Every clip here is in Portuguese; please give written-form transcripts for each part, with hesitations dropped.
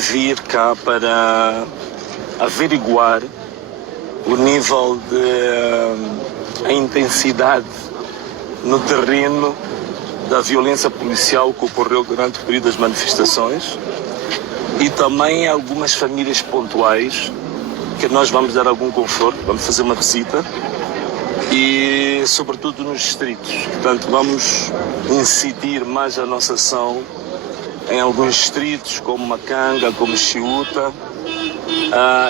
vir cá para averiguar o nível de a intensidade no terreno da violência policial que ocorreu durante o período das manifestações e também algumas famílias pontuais que nós vamos dar algum conforto, vamos fazer uma visita e sobretudo nos distritos. Portanto, vamos incidir mais a nossa ação em alguns distritos como Macanga, como Chiuta.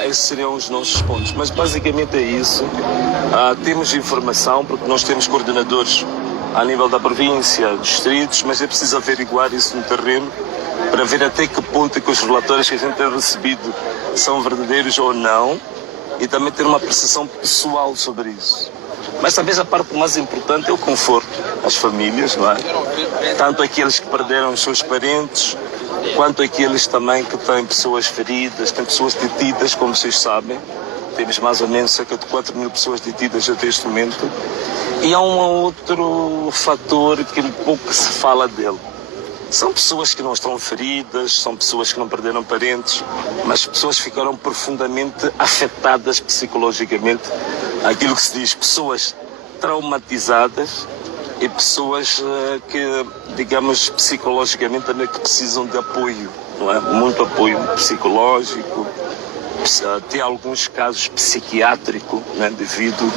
Esses seriam os nossos pontos, mas basicamente é isso. Temos informação porque nós temos coordenadores a nível da província, distritos, mas é preciso averiguar isso no terreno para ver até que ponto é que os relatórios que a gente tem recebido são verdadeiros ou não e também ter uma percepção pessoal sobre isso. Mas talvez a parte mais importante é o conforto às famílias, não é? Tanto aqueles que perderam os seus parentes, quanto aqueles também que têm pessoas feridas, têm pessoas detidas, como vocês sabem. Temos mais ou menos cerca de 4.000 pessoas detidas até este momento. E há um outro fator que pouco se fala dele. São pessoas que não estão feridas, são pessoas que não perderam parentes, mas pessoas que ficaram profundamente afetadas psicologicamente. Aquilo que se diz, pessoas traumatizadas e pessoas que, digamos, psicologicamente também que precisam de apoio, não é? Muito apoio psicológico, até alguns casos psiquiátrico, né? Devido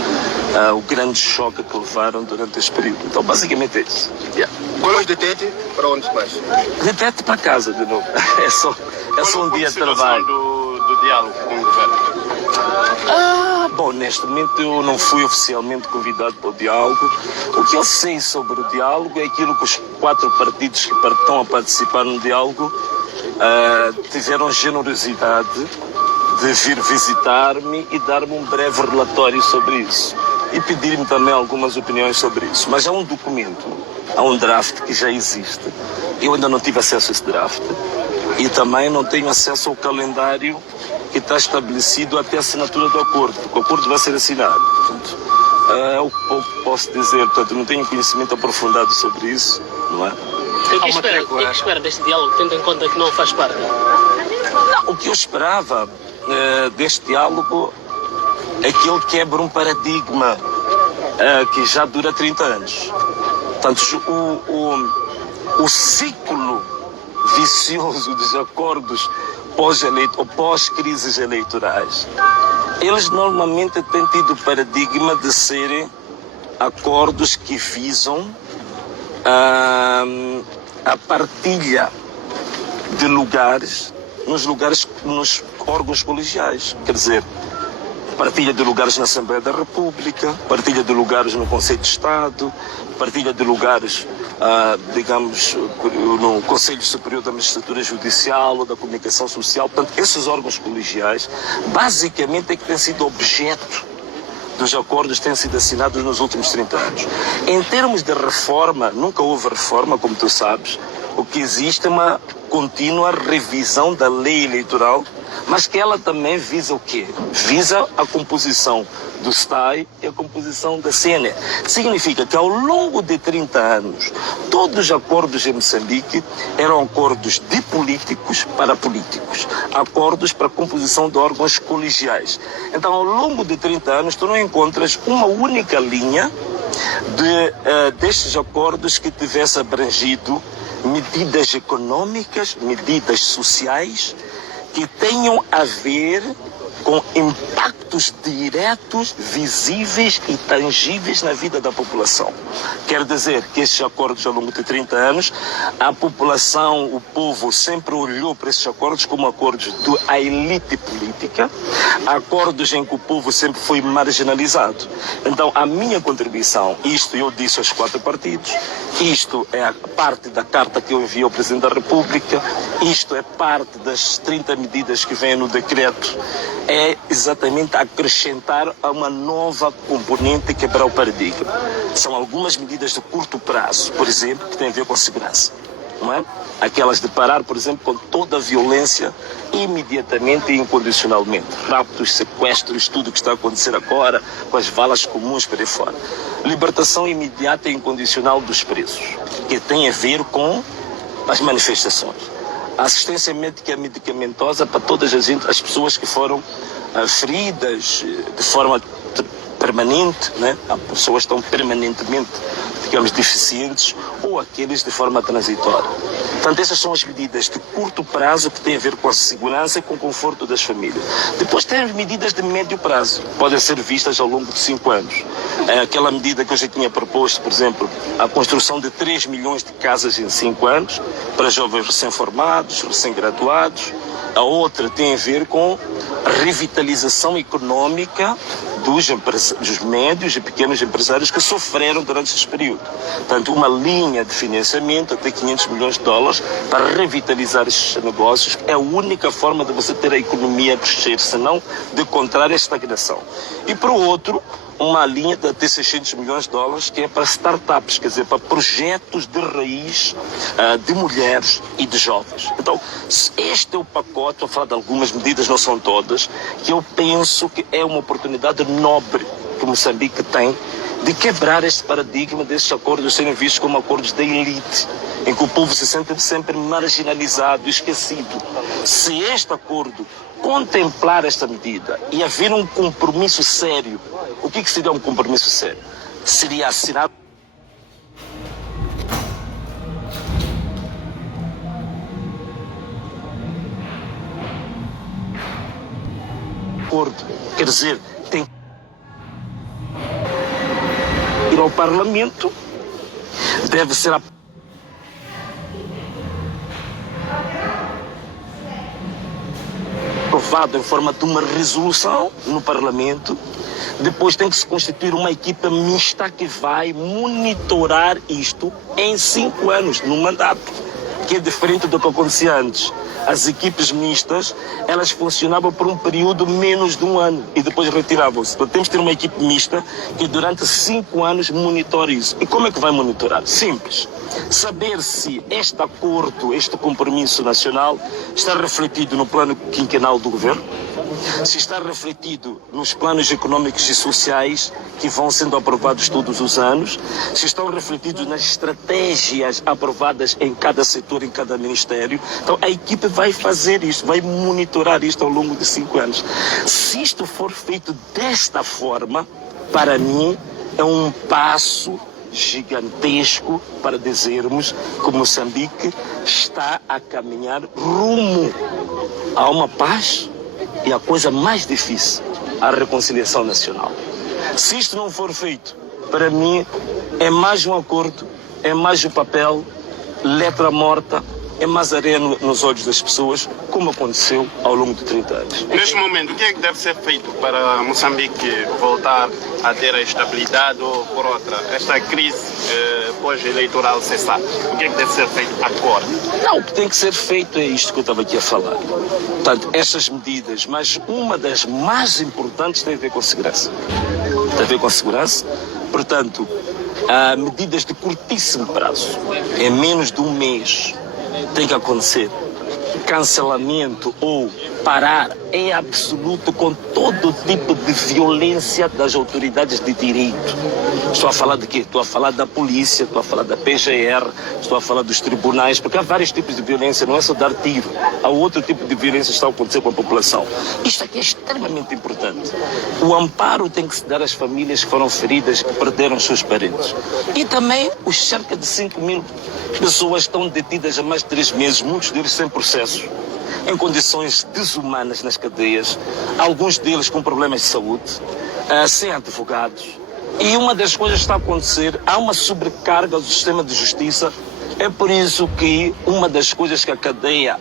ao grande choque que levaram durante este período. Então, basicamente é isso. Yeah. Quando os detete, para onde mais? Detete para casa, de novo. É só um dia de trabalho. Do diálogo com o governo? Bom, neste momento eu não fui oficialmente convidado para o diálogo. O que eu sei sobre o diálogo é aquilo que os 4 partidos que estão a participar no diálogo tiveram generosidade de vir visitar-me e dar-me um breve relatório sobre isso. E pedir-me também algumas opiniões sobre isso. Mas há um documento, há um draft que já existe. Eu ainda não tive acesso a esse draft. E também não tenho acesso ao calendário que está estabelecido até a assinatura do acordo, porque o acordo vai ser assinado. Portanto, é o que posso dizer. Portanto, não tenho conhecimento aprofundado sobre isso, não é? O que espera deste diálogo, tendo em conta que não faz parte? Não, o que eu esperava deste diálogo é que ele quebre um paradigma que já dura 30 anos. Portanto, o ciclo vicioso dos acordos pós-crises eleitorais, eles normalmente têm tido o paradigma de serem acordos que visam a partilha de lugares nos órgãos colegiais. Quer dizer, partilha de lugares na Assembleia da República, partilha de lugares no Conselho de Estado, partilha de lugares, digamos, no Conselho Superior da Magistratura Judicial ou da Comunicação Social. Portanto, esses órgãos colegiais, basicamente, é que têm sido objeto dos acordos que têm sido assinados nos últimos 30 anos. Em termos de reforma, nunca houve reforma, como tu sabes. O que existe é uma contínua revisão da lei eleitoral, mas que ela também visa o quê? Visa a composição do STAI e a composição da CNE. Significa que ao longo de 30 anos, todos os acordos em Moçambique eram acordos de políticos para políticos, acordos para a composição de órgãos colegiais. Então, ao longo de 30 anos, tu não encontras uma única linha destes acordos que tivesse abrangido medidas econômicas, medidas sociais, que tenham a ver com impactos diretos, visíveis e tangíveis na vida da população. Quer dizer que estes acordos ao longo de 30 anos, a população, o povo sempre olhou para esses acordos como acordos da elite política, acordos em que o povo sempre foi marginalizado. Então, a minha contribuição, isto eu disse aos 4 partidos, isto é a parte da carta que eu enviei ao Presidente da República, isto é parte das 30 medidas que vêm no decreto, é exatamente acrescentar a uma nova componente e quebrar o paradigma. São algumas medidas de curto prazo, por exemplo, que têm a ver com segurança, não é? Aquelas de parar, por exemplo, com toda a violência imediatamente e incondicionalmente. Raptos, sequestros, tudo o que está a acontecer agora, com as valas comuns para aí fora. Libertação imediata e incondicional dos presos, que tem a ver com as manifestações. a assistência médica e medicamentosa para todas as pessoas que foram feridas de forma permanente, né? Há pessoas que estão permanentemente, digamos, deficientes, ou aqueles de forma transitória. Portanto, essas são as medidas de curto prazo que têm a ver com a segurança e com o conforto das famílias. Depois tem as medidas de médio prazo, podem ser vistas ao longo de 5 anos. Aquela medida que eu já tinha proposto, por exemplo, a construção de 3 milhões de casas em 5 anos, para jovens recém-formados, recém-graduados. A outra tem a ver com a revitalização econômica dos médios e pequenos empresários que sofreram durante esse período. Portanto, uma linha de financiamento até 500 milhões de dólares para revitalizar esses negócios é a única forma de você ter a economia a crescer, senão de contrário a estagnação. E para o outro, uma linha de até 600 milhões de dólares que é para startups, quer dizer, para projetos de raiz de mulheres e de jovens. Então, este é o pacote, vou falar de algumas medidas, não são todas, que eu penso que é uma oportunidade nobre que Moçambique tem de quebrar este paradigma destes acordos serem vistos como acordos da elite, em que o povo se sente sempre marginalizado, esquecido. Se este acordo contemplar esta medida e haver um compromisso sério, o que seria um compromisso sério? Seria assinar acordo, quer dizer, tem que ir ao Parlamento, deve ser aprovado em forma de uma resolução no Parlamento. Depois tem que se constituir uma equipa mista que vai monitorar isto em 5 anos, no mandato, que é diferente do que acontecia antes. As equipes mistas, elas funcionavam por um período menos de 1 ano e depois retiravam-se. Então temos que ter uma equipe mista que durante 5 anos monitore isso. E como é que vai monitorar? Simples. Saber se este acordo, este compromisso nacional está refletido no plano quinquenal do governo, se está refletido nos planos econômicos e sociais que vão sendo aprovados todos os anos, se estão refletidos nas estratégias aprovadas em cada setor, em cada ministério. Então a equipe vai fazer isto, vai monitorar isto ao longo de 5 anos. Se isto for feito desta forma, para mim é um passo gigantesco para dizermos que Moçambique está a caminhar rumo a uma paz e a coisa mais difícil, a reconciliação nacional. Se isto não for feito, para mim é mais um acordo, é mais um papel, letra morta, é mais areia nos olhos das pessoas, como aconteceu ao longo de 30 anos. Neste momento, o que é que deve ser feito para Moçambique voltar a ter a estabilidade ou, por outra, esta crise pós-eleitoral cessar? O que é que deve ser feito agora? Não, o que tem que ser feito é isto que eu estava aqui a falar. Portanto, essas medidas, mas uma das mais importantes tem a ver com segurança. Tem a ver com segurança, portanto, há medidas de curtíssimo prazo, em menos de 1 mês, tem que acontecer. Cancelamento ou parar em absoluto com todo tipo de violência das autoridades de direito. Estou a falar de quê? Estou a falar da polícia, estou a falar da PGR, estou a falar dos tribunais, porque há vários tipos de violência, não é só dar tiro. Há outro tipo de violência que está a acontecer com a população. Isto aqui é extremamente importante. O amparo tem que se dar às famílias que foram feridas, que perderam os seus parentes. E também os cerca de 5 mil pessoas estão detidas há mais de 3 meses, muitos deles sem processo, em condições desumanas nas cadeias, alguns deles com problemas de saúde, sem advogados. E uma das coisas que está a acontecer, há uma sobrecarga do sistema de justiça. É por isso que uma das coisas que a cadeia,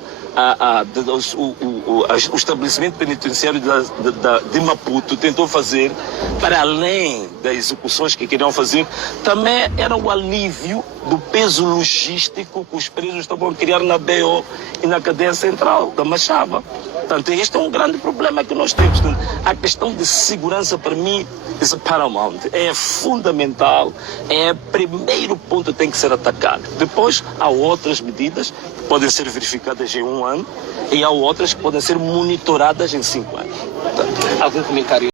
o estabelecimento penitenciário de Maputo tentou fazer, para além das execuções que queriam fazer, também era o alívio do peso logístico que os presos estavam a criar na BO e na cadeia central da Machava. Portanto, este é um grande problema que nós temos. A questão de segurança, para mim, é paramount, é fundamental, é o primeiro ponto que tem que ser atacado. Depois, há outras medidas que podem ser verificadas em 1 ano e há outras que podem ser monitoradas em 5 anos. Algum comentário?